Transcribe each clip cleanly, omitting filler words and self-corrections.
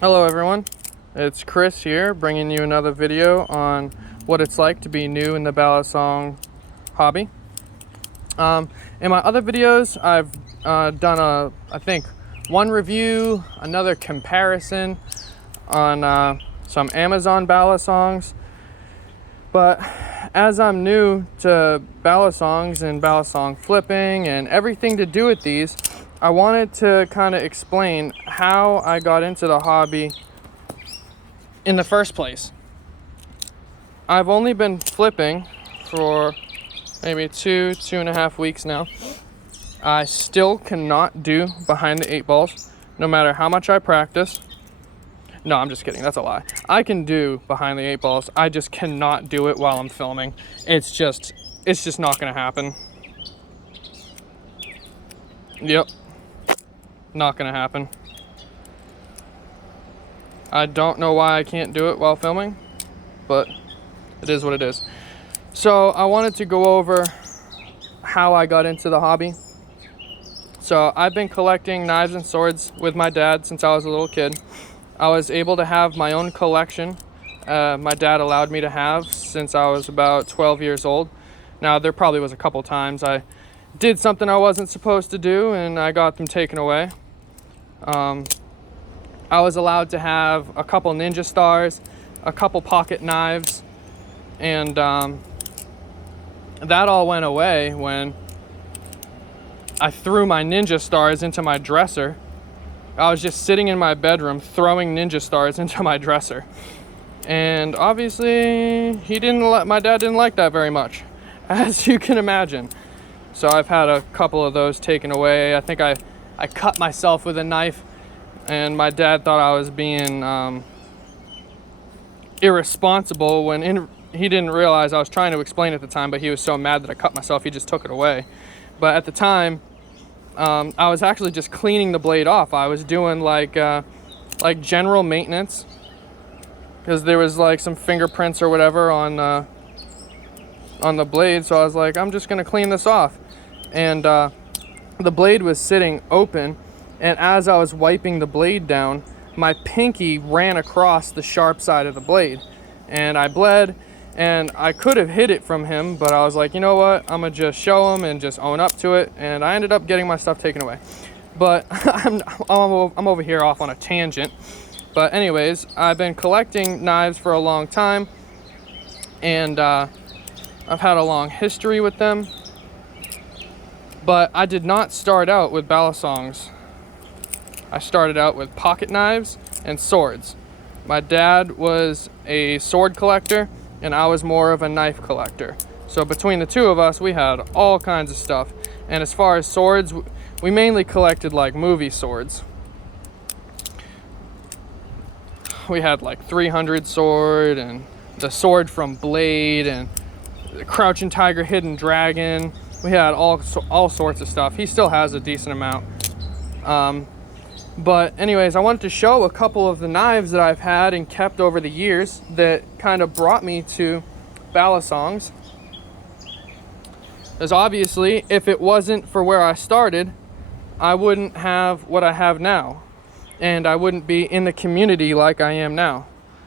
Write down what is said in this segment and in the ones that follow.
Hello everyone, it's Chris here bringing you another video on what it's like to be new in the balisong hobby. In my other videos I've done I think one review, another comparison on some Amazon balisongs, but as I'm new to balisongs and balisong flipping and everything to do with these, I wanted to kind of explain how I got into the hobby in the first place. I've only been flipping for maybe 2.5 weeks now. I still cannot do behind the 8 balls, no matter how much I practice. No, I'm just kidding, that's a lie. I can do behind the 8 balls, I just cannot do it while I'm filming. It's just not gonna happen. Yep. Not gonna happen. I don't know why I can't do it while filming, but it is what it is. So I wanted to go over how I got into the hobby. So I've been collecting knives and swords with my dad since I was a little kid. I was able to have my own collection. My dad allowed me to have since I was about 12 years old. Now there probably was a couple times I did something I wasn't supposed to do and I got them taken away. I was allowed to have a couple ninja stars, a couple pocket knives, and that all went away when I threw my ninja stars into my dresser. I was just sitting in my bedroom throwing ninja stars into my dresser, and obviously my dad didn't like that very much, as you can imagine. So I've had a couple of those taken away. I think I cut myself with a knife, and my dad thought I was being irresponsible when he didn't realize I was trying to explain at the time, but he was so mad that I cut myself, he just took it away. But at the time, I was actually just cleaning the blade off. I was doing like general maintenance, because there was like some fingerprints or whatever on the blade. So I was like, I'm just gonna clean this off. And the blade was sitting open, and as I was wiping the blade down, my pinky ran across the sharp side of the blade, and I bled, and I could have hid it from him, but I was like, you know what, I'm gonna just show him and just own up to it, and I ended up getting my stuff taken away. But I'm over here off on a tangent. But anyways, I've been collecting knives for a long time, and I've had a long history with them. But I did not start out with balisongs. I started out with pocket knives and swords. My dad was a sword collector, and I was more of a knife collector. So between the two of us, we had all kinds of stuff. And as far as swords, we mainly collected like movie swords. We had like 300 sword, and the sword from Blade, and the Crouching Tiger, Hidden Dragon. We had all sorts of stuff. He still has a decent amount. But anyways, I wanted to show a couple of the knives that I've had and kept over the years that kind of brought me to balisongs. Because obviously, if it wasn't for where I started, I wouldn't have what I have now. And I wouldn't be in the community like I am now.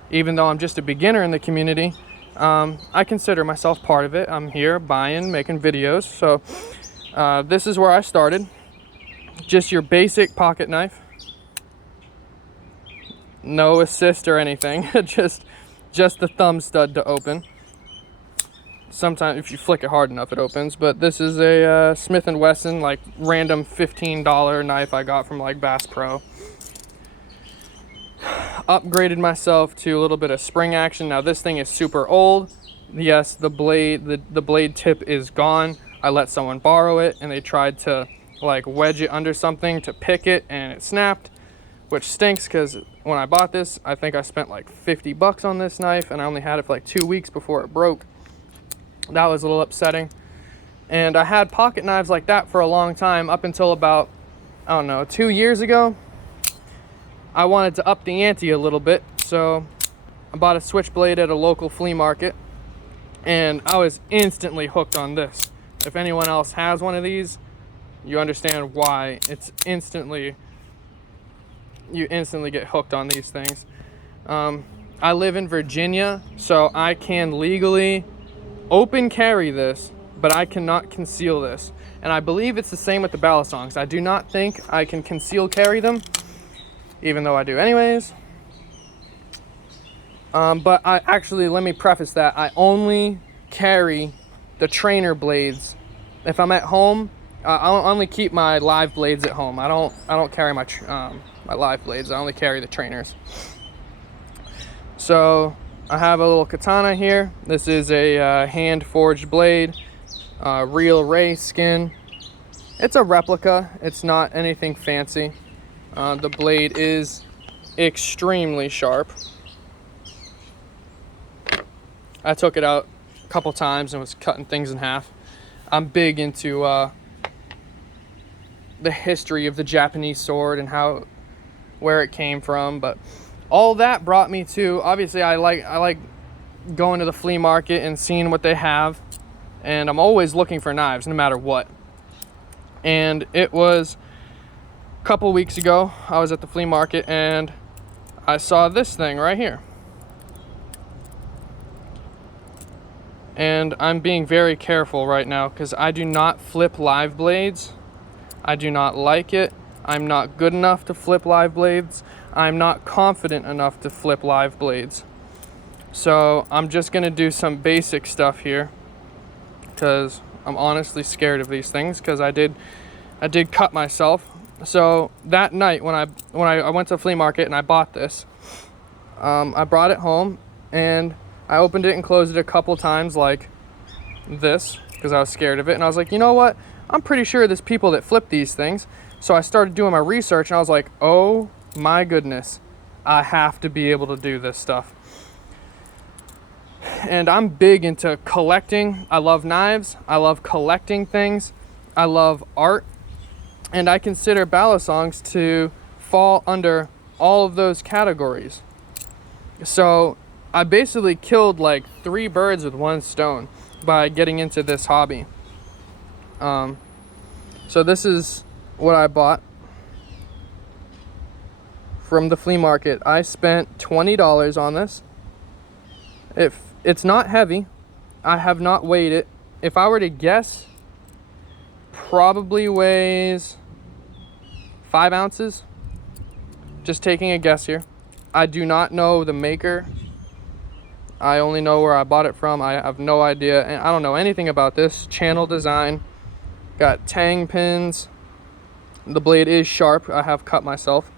Even though I'm just a beginner in the community, I consider myself part of it. I'm here buying, making videos. So this is where I started. Just your basic pocket knife. No assist or anything. just the thumb stud to open. Sometimes if you flick it hard enough it opens. But this is a Smith & Wesson like random $15 knife I got from like Bass Pro. Upgraded myself to a little bit of spring action. Now this thing is super old. Yes, the blade tip is gone. I let someone borrow it, and they tried to like wedge it under something to pick it, and it snapped, which stinks because when I bought this, I think I spent like $50 on this knife, and I only had it for like 2 weeks before it broke. That was a little upsetting. And I had pocket knives like that for a long time, up until about, I don't know, 2 years ago. I wanted to up the ante a little bit, so I bought a switchblade at a local flea market, and I was instantly hooked on this. If anyone else has one of these, you understand why. It's instantly you instantly get hooked on these things. I live in Virginia, so I can legally open carry this, but I cannot conceal this. And I believe it's the same with the balisongs. I do not think I can conceal carry them, even though I do anyways. But I actually, let me preface that, I only carry the trainer blades. If I'm at home, I'll only keep my live blades at home. I don't carry my live blades. I only carry the trainers. So I have a little katana here. This is a hand forged blade, real ray skin. It's a replica. It's not anything fancy. The blade is extremely sharp. I took it out a couple times and was cutting things in half. I'm big into the history of the Japanese sword and where it came from, but all that brought me to, obviously I like going to the flea market and seeing what they have, and I'm always looking for knives no matter what. And it was a couple weeks ago, I was at the flea market and I saw this thing right here. And I'm being very careful right now because I do not flip live blades. I do not like it. I'm not good enough to flip live blades. I'm not confident enough to flip live blades. So I'm just gonna do some basic stuff here because I'm honestly scared of these things because I did cut myself. So that night when I went to the flea market and I bought this, I brought it home and I opened it and closed it a couple times like this because I was scared of it. And I was like, you know what? I'm pretty sure there's people that flip these things. So I started doing my research and I was like, oh my goodness, I have to be able to do this stuff. And I'm big into collecting. I love knives. I love collecting things. I love art. And I consider balisongs to fall under all of those categories. So I basically killed like 3 birds with 1 stone by getting into this hobby. So this is what I bought from the flea market. I spent $20 on this. If it's not heavy, I have not weighed it. If I were to guess, probably weighs 5 ounces. Just taking a guess here. I do not know the maker. I only know where I bought it from. I have no idea, and I don't know anything about this. Channel design. Got tang pins. The blade is sharp. I have cut myself.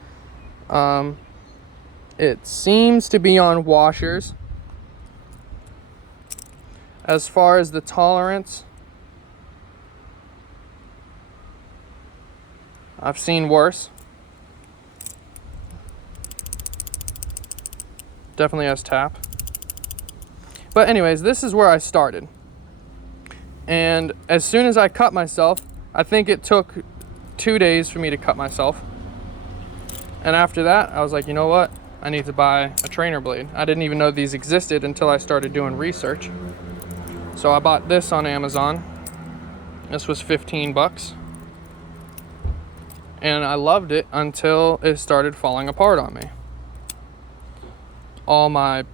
It seems to be on washers. As far as the tolerance, I've seen worse. Definitely has tap. But anyways, this is where I started. And as soon as I cut myself, I think it took 2 days for me to cut myself. And after that, I was like, you know what? I need to buy a trainer blade. I didn't even know these existed until I started doing research. So I bought this on Amazon. This was 15 bucks. And I loved it until it started falling apart on me. All my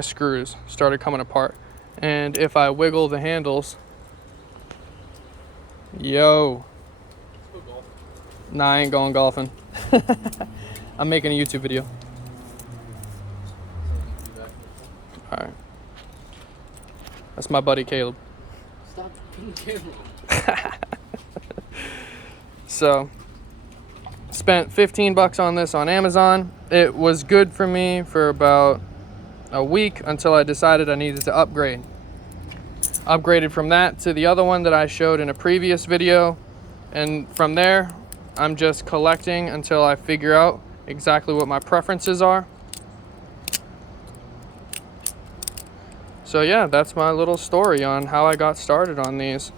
screws started coming apart. And if I wiggle the handles, yo. Nah, I ain't going golfing. I'm making a YouTube video. Alright. That's my buddy Caleb. Stop putting the camera. So, spent 15 bucks on this on Amazon. It was good for me for about a week until I decided I needed to upgrade. Upgraded from that to the other one that I showed in a previous video. And from there, I'm just collecting until I figure out exactly what my preferences are. So yeah, that's my little story on how I got started on these.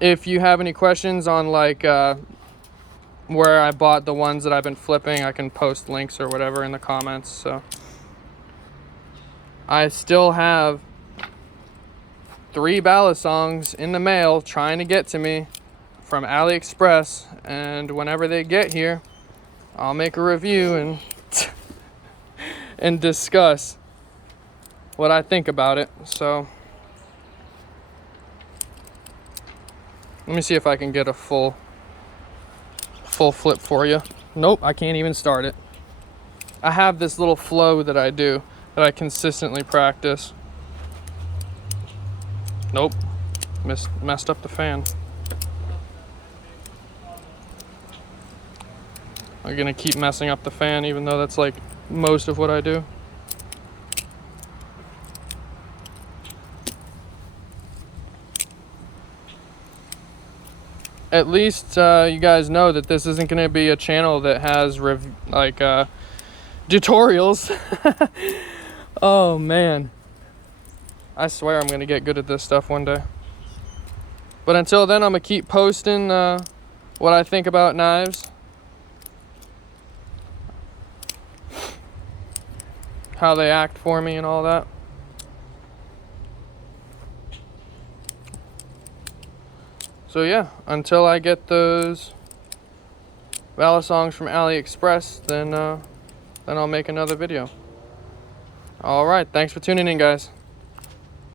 If you have any questions on like where I bought the ones that I've been flipping, I can post links or whatever in the comments. So I still have 3 balisongs in the mail trying to get to me from AliExpress, and whenever they get here, I'll make a review and and discuss what I think about it. So let me see if I can get a full flip for you. Nope, I can't even start it. I have this little flow that I do that I consistently practice. Nope, messed up the fan. I'm gonna keep messing up the fan even though that's like most of what I do. At least you guys know that this isn't gonna be a channel that has tutorials. Oh man, I swear I'm gonna get good at this stuff one day. But until then, I'm gonna keep posting what I think about knives, how they act for me and all that. So yeah, until I get those balisongs from AliExpress, then I'll make another video. All right, thanks for tuning in, guys.